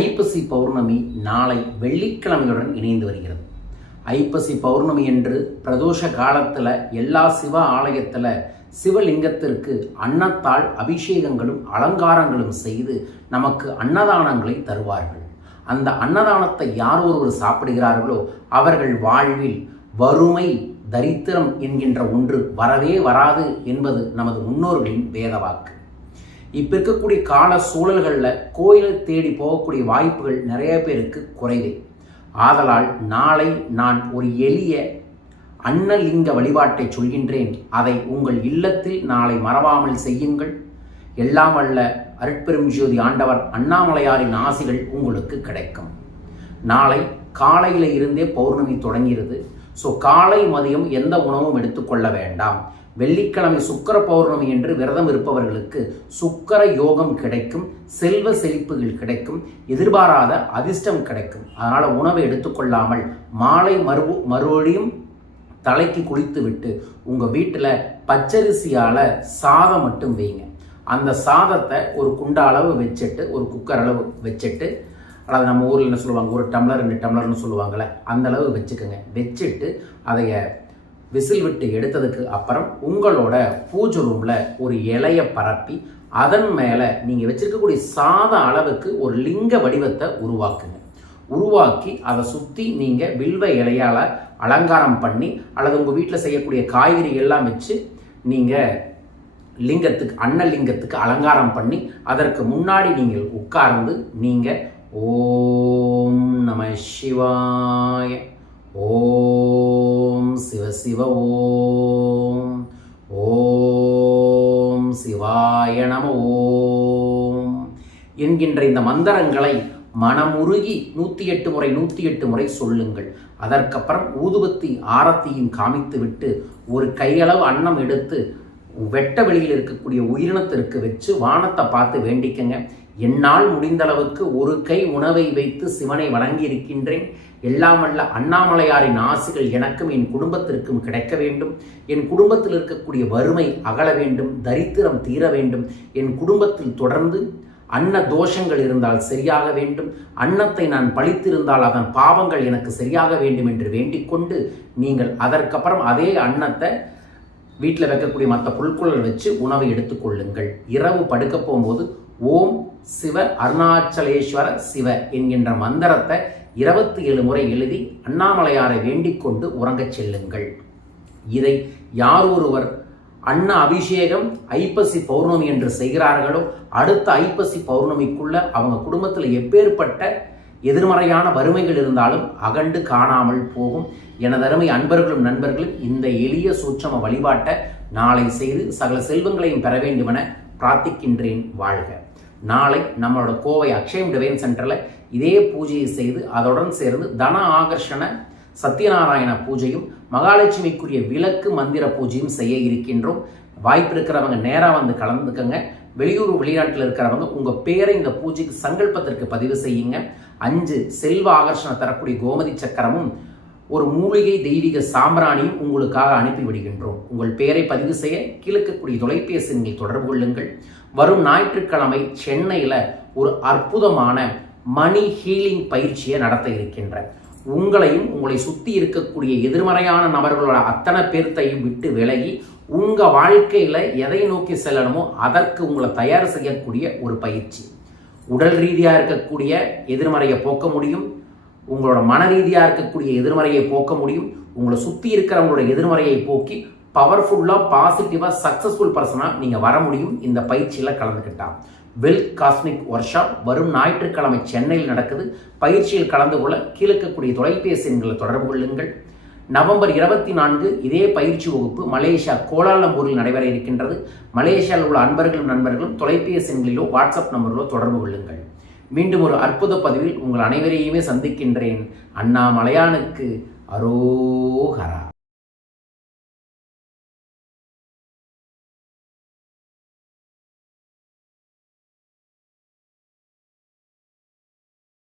ஐப்பசி பௌர்ணமி நாளை வெள்ளிக்கிழமையுடன் இணைந்து வருகிறது. ஐப்பசி பௌர்ணமி என்று பிரதோஷ காலத்தில் எல்லா சிவ ஆலயத்தில் சிவலிங்கத்திற்கு அன்னத்தால் அபிஷேகங்களும் அலங்காரங்களும் செய்து நமக்கு அன்னதானங்களை தருவார்கள். அந்த அன்னதானத்தை யார் ஒருவர் சாப்பிடுகிறார்களோ அவர்கள் வாழ்வில் வறுமை தரித்திரம் என்கின்ற ஒன்று வரவே வராது என்பது நமது முன்னோர்களின் வேதவாக்கு. இப்போ இருக்கக்கூடிய கால சூழல்களில் கோயிலை தேடி போகக்கூடிய வாய்ப்புகள் நிறைய பேருக்கு குறைவே. ஆதலால் நாளை நான் ஒரு எளிய அன்னலிங்க வழிபாட்டை சொல்கின்றேன். அதை உங்கள் இல்லத்தில் நாளை மறவாமல் செய்யுங்கள். எல்லாம் அல்ல அருட்பெரும் ஜோதி ஆண்டவர் அண்ணாமலையாரின் ஆசிகள் உங்களுக்கு கிடைக்கும். நாளை காலையில் இருந்தே பௌர்ணமி தொடங்கிறது. ஸோ காலை மதியம் எந்த உணவும் எடுத்துக்கொள்ள வேண்டாம். வெள்ளிக்கிழமை சுக்கர பௌர்ணமி என்று விரதம் இருப்பவர்களுக்கு சுக்கர யோகம் கிடைக்கும் செல்வ செழிப்புகள் கிடைக்கும் எதிர்பாராத அதிர்ஷ்டம் கிடைக்கும். அதனால் உணவை எடுத்துக்கொள்ளாமல் மாலை மறு மறுபடியும் தலைக்கு குளித்து விட்டு உங்கள் வீட்டில் பச்சரிசியால் சாதம் மட்டும் வைங்க. அந்த சாதத்தை ஒரு குண்ட அளவு வச்சுட்டு ஒரு குக்கர் அளவு வச்சுட்டு அதாவது நம்ம ஊரில் என்ன சொல்லுவாங்க? ஒரு டம்ளர் ரெண்டு டம்ளர்னு சொல்லுவாங்கள்ல அந்த அளவு வச்சுக்கோங்க. வச்சுட்டு அதைய விசில் விட்டு எடுத்ததுக்கு அப்புறம் உங்களோட பூஜை ரூமில் ஒரு இலையை பரப்பி அதன் மேலே நீங்கள் வச்சுருக்கக்கூடிய சாத அளவுக்கு ஒரு லிங்க வடிவத்தை உருவாக்குங்க. உருவாக்கி அதை சுற்றி நீங்கள் வில்வ இலையால் அலங்காரம் பண்ணி அல்லது உங்கள் வீட்டில் செய்யக்கூடிய காய்கறி எல்லாம் வச்சு நீங்கள் லிங்கத்துக்கு அன்னலிங்கத்துக்கு அலங்காரம் பண்ணி அதற்கு முன்னாடி நீங்கள் உட்கார்ந்து நீங்கள் ஓம் நம சிவாய. ஓம் சிவ சிவ ஓம். ஓம் சிவாய நம ஓம். என்கின்ற இந்த மந்திரங்களை மனமுருகி நூற்றி எட்டு முறை நூற்றி எட்டு முறை சொல்லுங்கள். அதற்கப்புறம் ஊதுபத்தி ஆரத்தியும் காமித்துவிட்டு ஒரு கையளவு அன்னம் எடுத்து வெட்ட வெளியில் இருக்கக்கூடிய உயிரினத்திற்கு வச்சு வானத்தை பார்த்து வேண்டிக்கங்க. என்னால் முடிந்தளவுக்கு ஒரு கை உணவை வைத்து சிவனை வழங்கி இருக்கின்றேன் எல்லாம் வல்ல அண்ணாமலையாரின் ஆசிகள் எனக்கும் என் குடும்பத்திற்கும் கிடைக்க வேண்டும். என் குடும்பத்தில் இருக்கக்கூடிய வறுமை அகல வேண்டும் தரித்திரம் தீர வேண்டும். என் குடும்பத்தில் தொடர்ந்து அன்ன தோஷங்கள் இருந்தால் சரியாக வேண்டும். அன்னத்தை நான் பழித்திருந்தால் அதன் பாவங்கள் எனக்கு சரியாக வேண்டும் என்று வேண்டிக்கொண்டு நீங்கள் அதற்கப்புறம் அதே அன்னத்தை வீட்டில் வைக்கக்கூடிய மற்ற பொருட்களை வச்சு உணவை எடுத்துக்கொள்ளுங்கள் இரவு படுக்க போகும்போது ஓம் சிவ அருணாச்சலேஸ்வர சிவ என்கின்ற மந்திரத்தை இருபத்தி ஏழு முறை எழுதி அண்ணாமலையாரை வேண்டிக் கொண்டு உறங்கச் செல்லுங்கள். இதை யார் ஒருவர் அன்ன அபிஷேகம் ஐப்பசி பௌர்ணமி என்று செய்கிறார்களோ அடுத்த ஐப்பசி பௌர்ணமிக்குள்ள அவங்க குடும்பத்தில் எப்பேற்பட்ட எதிர்மறையான வறுமைகள் இருந்தாலும் அகண்டு காணாமல் போகும். எனதருமை அன்பர்களும் நண்பர்களும் இந்த எளிய சூட்சம வழிபாட்டை நாளை செய்து சகல செல்வங்களையும் பெற வேண்டுமென பிரார்த்திக்கின்றேன் வாழ்க. நாளை நம்மளோட கோவை அக்ஷயம் டிவைன் சென்டரில் இதே பூஜையை செய்து அதோடன் சேர்ந்து தன ஆகர்ஷண சத்யநாராயண பூஜையும் மகாலட்சுமிக்குரிய விளக்கு மந்திர பூஜையும் செய்ய இருக்கின்றோம். வாய்ப்பு இருக்கிறவங்க நேராக வந்து கலந்துக்கங்க. வெளியூர் வெளிநாட்டில் இருக்கிறவங்க உங்கள் பேரை இந்த பூஜைக்கு சங்கல்பத்திற்கு பதிவு செய்யுங்க. அஞ்சு செல்வ ஆகர்ஷணம் தரக்கூடிய கோமதி சக்கரமும் ஒரு மூலிகை தெய்வீக சாம்பிராணியும் உங்களுக்காக அனுப்பி விடுகின்றோம். உங்கள் பெயரை பதிவு செய்ய கீழக்கக்கூடிய தொலைபேசி நீங்கள் தொடர்பு கொள்ளுங்கள். வரும் ஞாயிற்றுக்கிழமை சென்னையில் ஒரு அற்புதமான மணி ஹீலிங் பயிற்சியை நடத்த இருக்கின்ற உங்களையும் உங்களை சுற்றி இருக்கக்கூடிய எதிர்மறையான நபர்களோட அத்தனை பேர்த்தையும் விட்டு விலகி உங்கள் வாழ்க்கையில் எதை நோக்கி செல்லணுமோ அதற்கு உங்களை தயார் செய்யக்கூடிய ஒரு பயிற்சி. உடல் ரீதியாக இருக்கக்கூடிய எதிர்மறையை போக்க முடியும். உங்களோட மன ரீதியாக இருக்கக்கூடிய எதிர்மறையை போக்க முடியும். உங்களை சுற்றி இருக்கிறவங்களோட எதிர்மறையை போக்கி பவர்ஃபுல்லாக பாசிட்டிவாக சக்ஸஸ்ஃபுல் பர்சனாக நீங்கள் வர முடியும். இந்த பயிற்சியில் கலந்துக்கிட்டா. வெல் காஸ்மிக் ஒர்க் ஷாப் வரும் ஞாயிற்றுக்கிழமை சென்னையில் நடக்குது. பயிற்சியில் கலந்து கொள்ள கீழக்கக்கூடிய தொலைபேசி எண்களை தொடர்பு கொள்ளுங்கள். நவம்பர் இருபத்தி நான்கு இதே பயிற்சி வகுப்பு மலேசியா கோலாலம்பூரில் நடைபெற இருக்கின்றது. மலேசியாவில் உள்ள அன்பர்களும் நண்பர்களும் தொலைபேசி எண்களிலோ வாட்ஸ்அப் நம்பரிலோ தொடர்பு கொள்ளுங்கள். மீண்டும் ஒரு அற்புத பதிவில் உங்கள் அனைவரையுமே சந்திக்கின்றேன். அண்ணாமலையானுக்கு அரோஹரா